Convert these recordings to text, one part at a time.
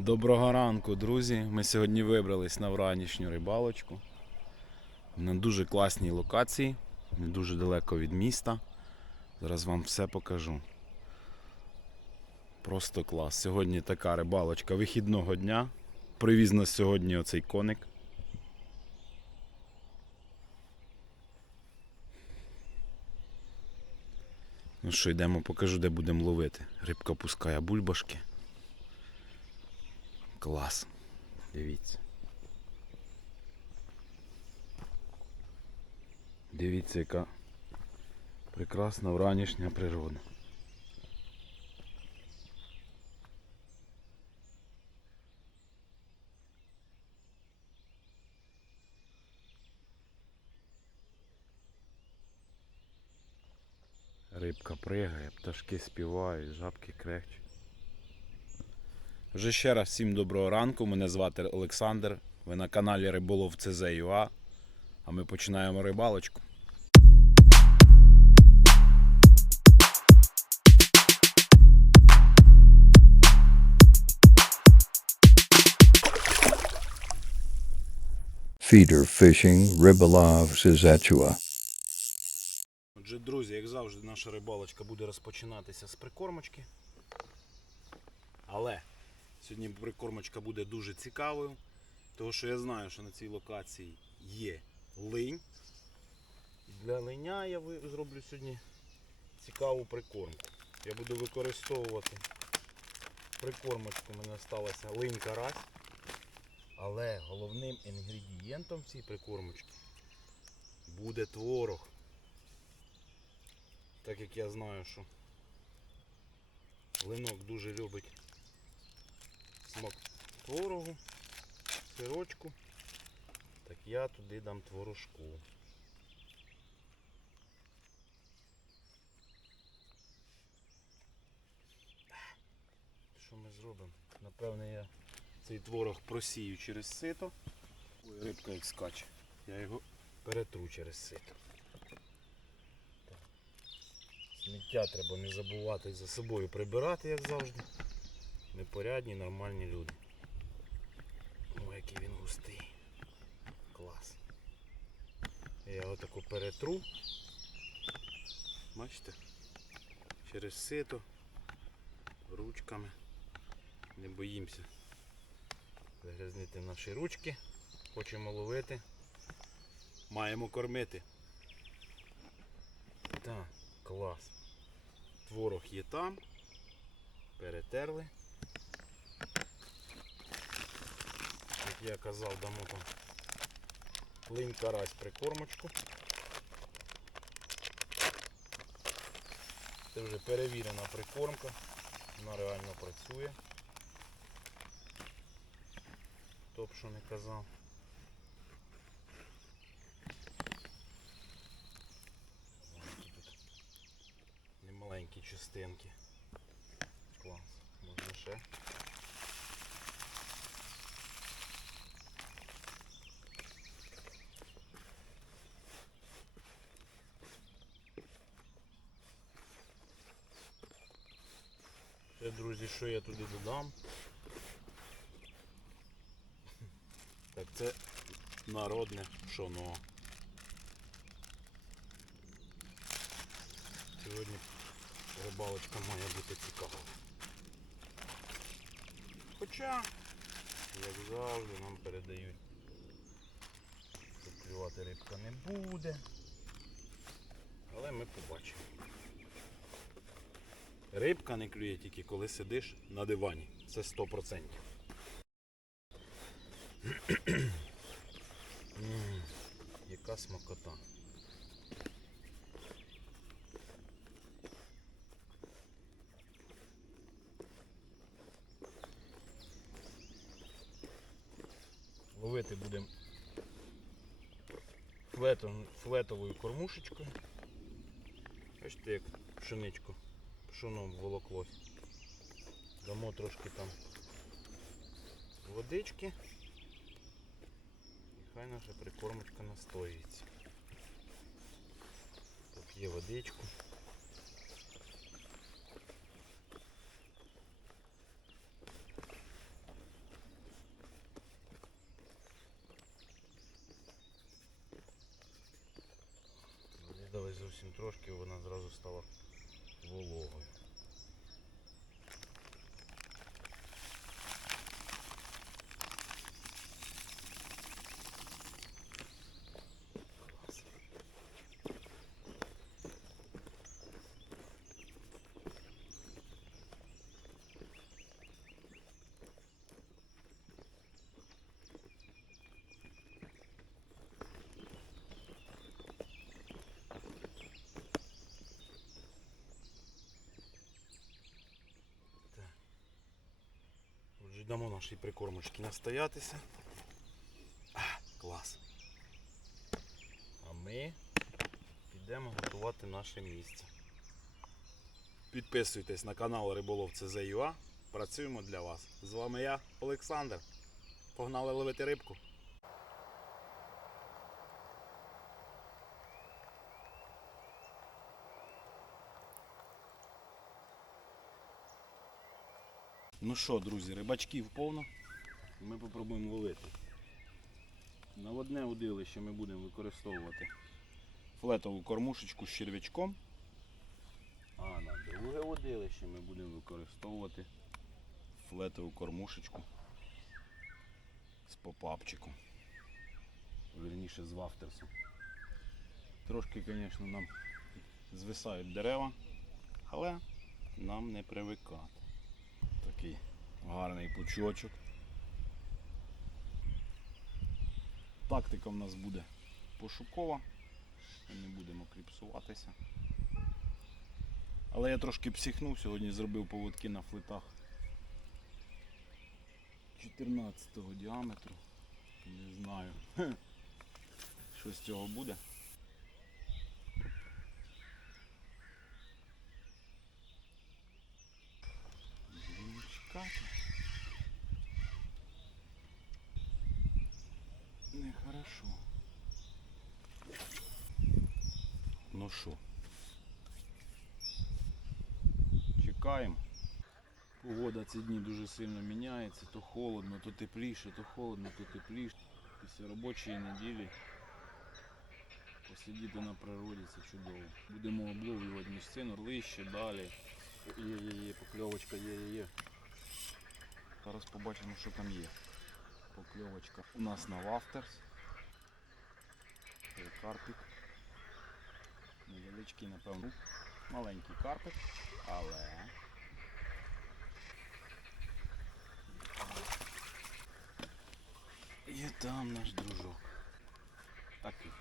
Доброго ранку, друзі. Ми сьогодні вибрались на вранішню рибалочку. На дуже класній локації, не дуже далеко від міста. Зараз вам все покажу. Просто клас. Сьогодні така рибалочка вихідного дня. Привіз нас сьогодні оцей коник. Ну що, йдемо, покажу, де будемо ловити. Рибка пускає бульбашки. Клас. Дивіться. Дивіться, яка прекрасна вранішня природа. Рибка пригає, пташки співають, жабки крехчуть. Вже ще раз всім доброго ранку. Мене звати Олександр. Ви на каналі Риболов CZ.ua. А ми починаємо рибалочку. Feeder fishing, Ribalav, Sizetua. Отже, друзі, як завжди, наша рибалочка буде розпочинатися з прикормочки. Але сьогодні прикормочка буде дуже цікавою, тому що я знаю, що на цій локації є линь. Для линя я зроблю сьогодні цікаву прикормку. Я буду використовувати прикормочку, у мене сталася линь карась. Але головним інгредієнтом цієї прикормочки буде творог. Так як я знаю, що линок дуже любить смак творогу, сирочку, так я туди дам творожку. Що ми зробимо? Напевне я цей творог просію через сито. Ой, рибка як скаче. Я його перетру через сито. Сміття треба не забувати за собою прибирати, як завжди. Ми порядні, нормальні люди. Ой, який він густий. Клас. Я його таку перетру. Бачите? Через сито, ручками. Не боїмося загрязнити наші ручки. Хочемо ловити. Маємо кормити. Так, клас. Творог є там. Перетерли. Я казав, дамо там линь карась прикормочку. Це вже перевірена прикормка. Вона реально працює. Хто б що не казав. Немаленькі частинки. Клас. Можна ще. Ще, друзі, що я туди додам? Так це народне пшоно. Сьогодні рибалочка має бути цікава. Хоча, як завжди, нам передають, що клювати рибка не буде. Але ми побачимо. Рибка не клює тільки коли сидиш на дивані. Це 100%. М, Яка смакота. Ловити будемо флетовою кормушечкою. Бачите, як пшеничку, пшоном волоклось. Дамо трошки там водички. І хай наша прикормочка настоїться. Поп'є водичку. Дали зовсім трошки, вона зразу стала вологою. Отже, дамо нашій прикормочці настоятися. А, клас. А ми підемо готувати наше місце. Підписуйтесь на канал Риболов CZ.ua. Працюємо для вас. З вами я, Олександр. Погнали ловити рибку. Ну що, друзі, рибачків повно. Ми попробуємо ловити. На одне удилище ми будемо використовувати флетову кормушечку з черв'ячком. А на друге удилище ми будемо використовувати флетову кормушечку з попапчиком. Вірніше з вафтерсом. Трошки, звісно, нам звисають дерева, але нам не привикати. Такий гарний пучочок. Тактика в нас буде пошукова. Не будемо кліпсуватися. Але я трошки психнув, сьогодні зробив поводки на флетах 14 діаметру. Не знаю, що з цього буде. Чекати. Нехорошо. Ну що? Чекаємо. Погода ці дні дуже сильно міняється, то холодно, то тепліше, то холодно, то тепліше. Після робочої неділі посидіти на природі це чудово. Будемо обловлювати місцину, лище, далі. Є-є-є, покльовочка, є-є-є. Зараз побачимо, що там є. Покльовочка у нас на вафтерс. Це Карпік. Невеличкий, напевно. Маленький карпик, але. Є там наш дружок. Такий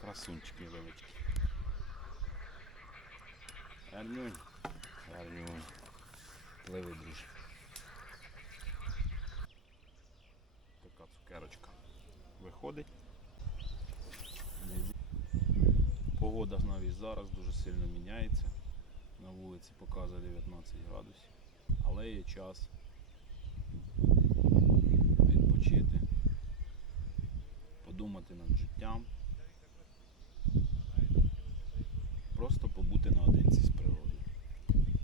красунчик невеличкий. Гарнюнь. Гарнюнь. Пливи, друже. Така цукерочка виходить. Погода навіть зараз дуже сильно міняється. На вулиці показує 19 градусів. Але є час відпочити, подумати над життям. Просто побути наодинці з природою.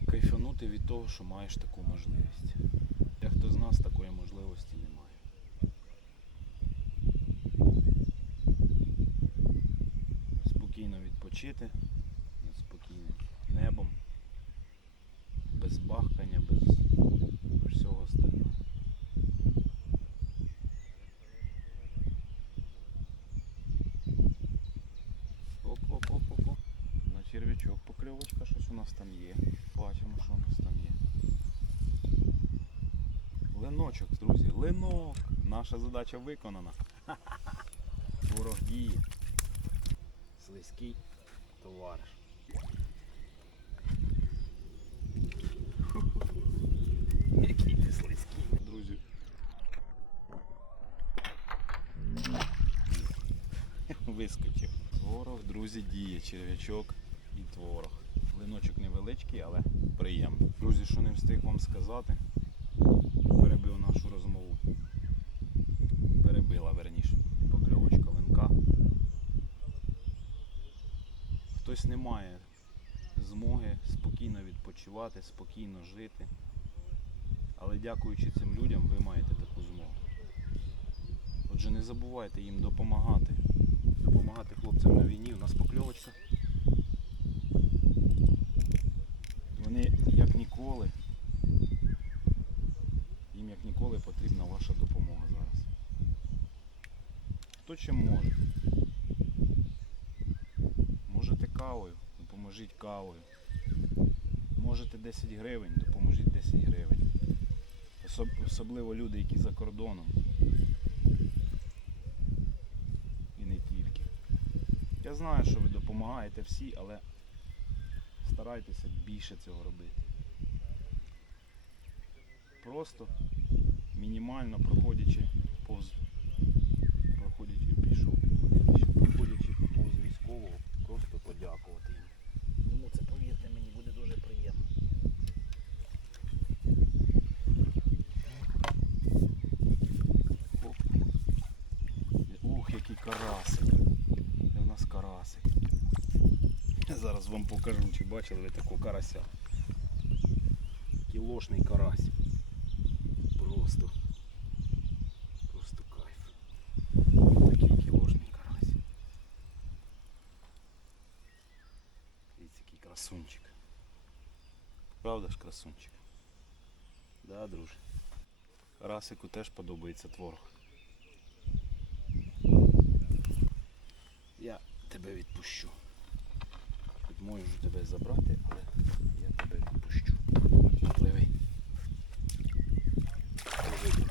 Кайфанути від того, що маєш таку можливість. Дехто з нас такої можливості не має. Спокійно відпочити над небом, без бахкання, без всього остального. Оп-оп-оп-оп. На черв'ячок покльовочка, щось у нас там є. Бачимо, що у нас там є. Леночок, друзі, ленок. Наша задача виконана. Ворог діє. Слизький товариш. Який ти слизький. Друзі. Вискочив. Творог, друзі, діє, черв'ячок і творог. Линочок невеличкий, але приємний. Друзі, що не встиг вам сказати, перебив нашу розмову. Хтось не має змоги спокійно відпочивати, спокійно жити. Але дякуючи цим людям, ви маєте таку змогу. Отже, не забувайте їм допомагати. Допомагати хлопцям на війні. У нас покльовочка. Вони як ніколи. Їм як ніколи потрібна ваша допомога зараз. Хто чим може? Кавою, допоможіть кавою. Можете 10 гривень, допоможіть 10 гривень. Особ- особливо люди, які за кордоном. І не тільки. Я знаю, що ви допомагаєте всі, але старайтеся більше цього робити. Просто мінімально проходячи повз проходячи пішов, проходячи повз військового, просто подякувати їм. Йому це, повірте мені, буде дуже приємно. Оп. Ух, який карасик. Де в нас карасик. Я зараз вам покажу, чи бачили ви такого карася. Кілошний карась. Просто. Просто кайф. Такий кілошний карась. Дивіться, який красунчик. Правда ж красунчик? Да, друже? Карасику теж подобається творог. Я тебе відпущу. Можу тебе забрати, але я тебе відпущу. Пливи. Пливи.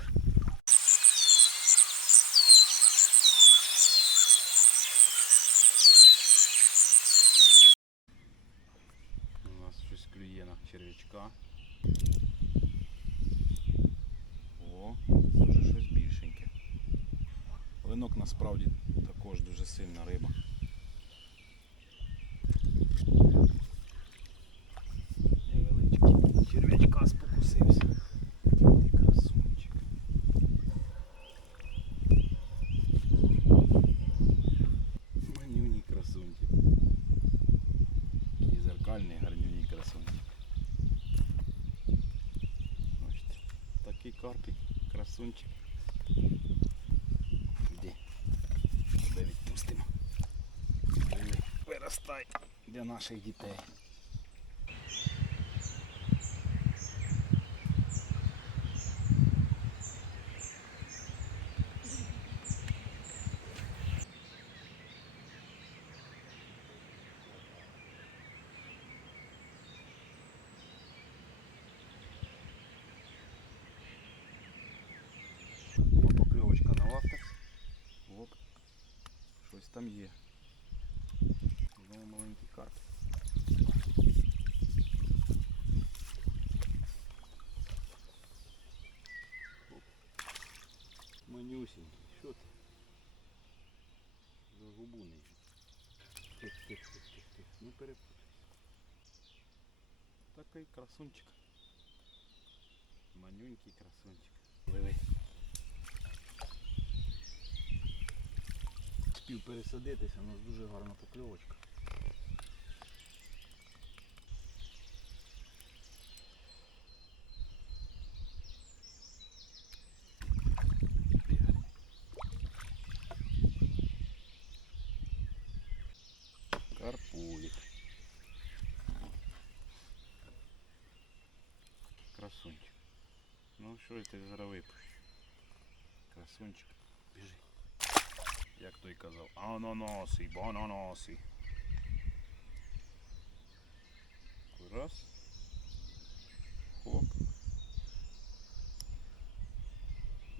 У нас щось клює на черв'ячка. О, це вже щось більшеньке. Линок насправді також дуже сильна риба. Невеличкий. Черв'ячка спокусився. Який ти красунчик. Манюній красунчик. Такий зеркальний гарнюній красунчик. Бачите, такий карпік, красунчик. Іди. Тебе відпустимо. Виростай для наших дітей. Покльовочка на лахтах. Оп. Щось там є. Знову маленький карп. Оп. Манюсенький. Що ти? За губу не. Тих, тих, тих, тих, тих. Такий красунчик. Манюнький красунчик. Пливи. Спів пересадитися, у нас дуже гарна покльовочка. Ну що я тебе зараз випущу? Красунчик. Біжи. Як той казав, ананасий, бананасий. Раз. Хоп.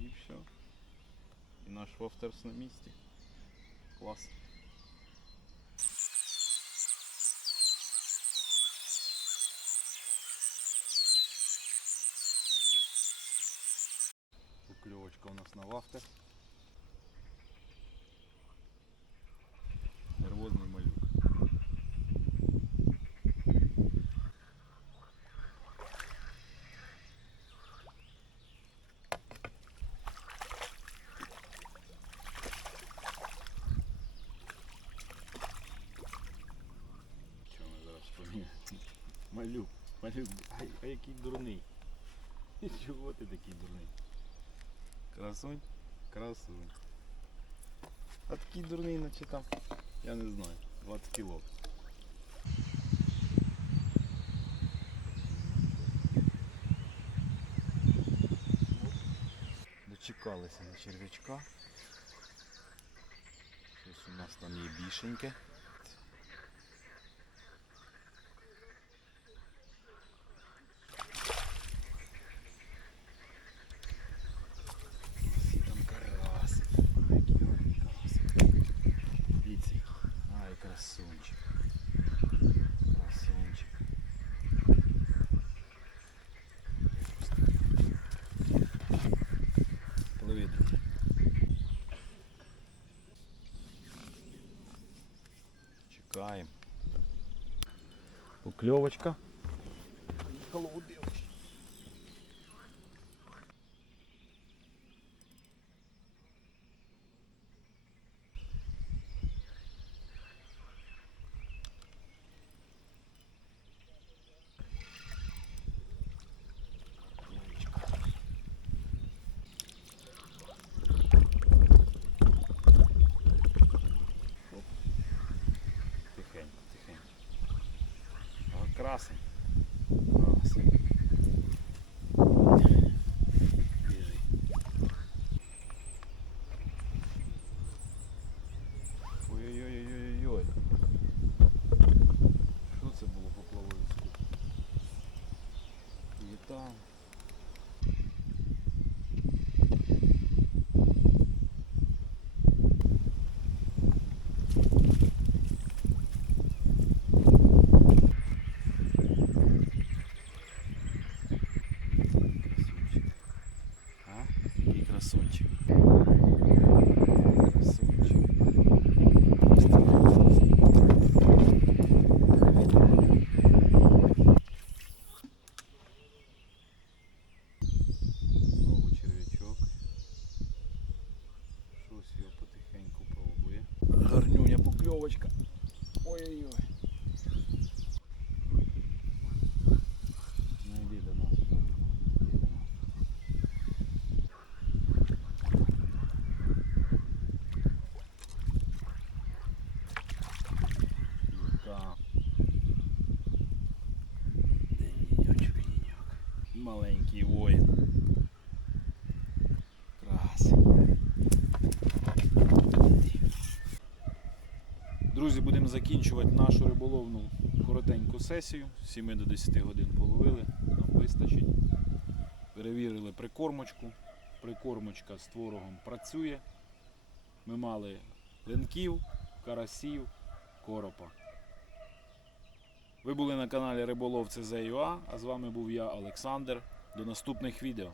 І все. І наш вовтерс на місці. Клас. Покльовочка у нас на вахтах. Нервозний малюк. Що ми зараз поміняємо? Малюк, малюк, ай, а який дурний. Чого ти такий дурний? Красунь? Красунь. А такий дурний наче там. Я не знаю. 20 кіло. Дочекалися на черв'ячка. Щось у нас там є більшеньке. Чекаємо. Покльовочка. Холодилось. О, красень. Красень. Біжи. Ой-ой-ой-ой-ой. Що це було по плавовицьку? Літав. Красунчик. А? Який красунчик. Красунчик. Знову черв'ячок. Щось його потихеньку пробує. Гарнюня покльовочка. Ой-ой-ой. Ну йди до нас. Іди до нас. Юрка. Денечок, денечок. Маленький воїн. Друзі, будемо закінчувати нашу риболовну коротеньку сесію. 7 до 10 годин половили, нам вистачить. Перевірили прикормочку. Прикормочка з творогом працює. Ми мали ленків, карасів, коропа. Ви були на каналі Риболовці.ua, а з вами був я, Олександр. До наступних відео.